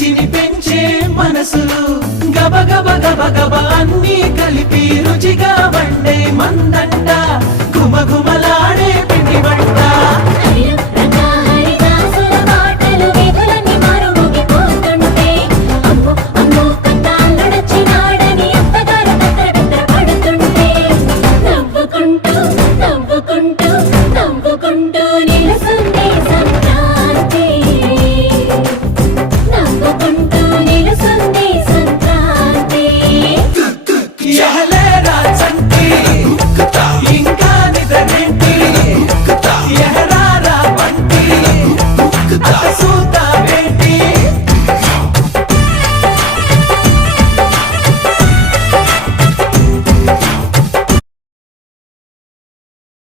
రుచిని పెంచే మనసులు గబ గబ గబ గబ అన్నీ కలిపి రుచిగా వండే మందంట గుమ గుమ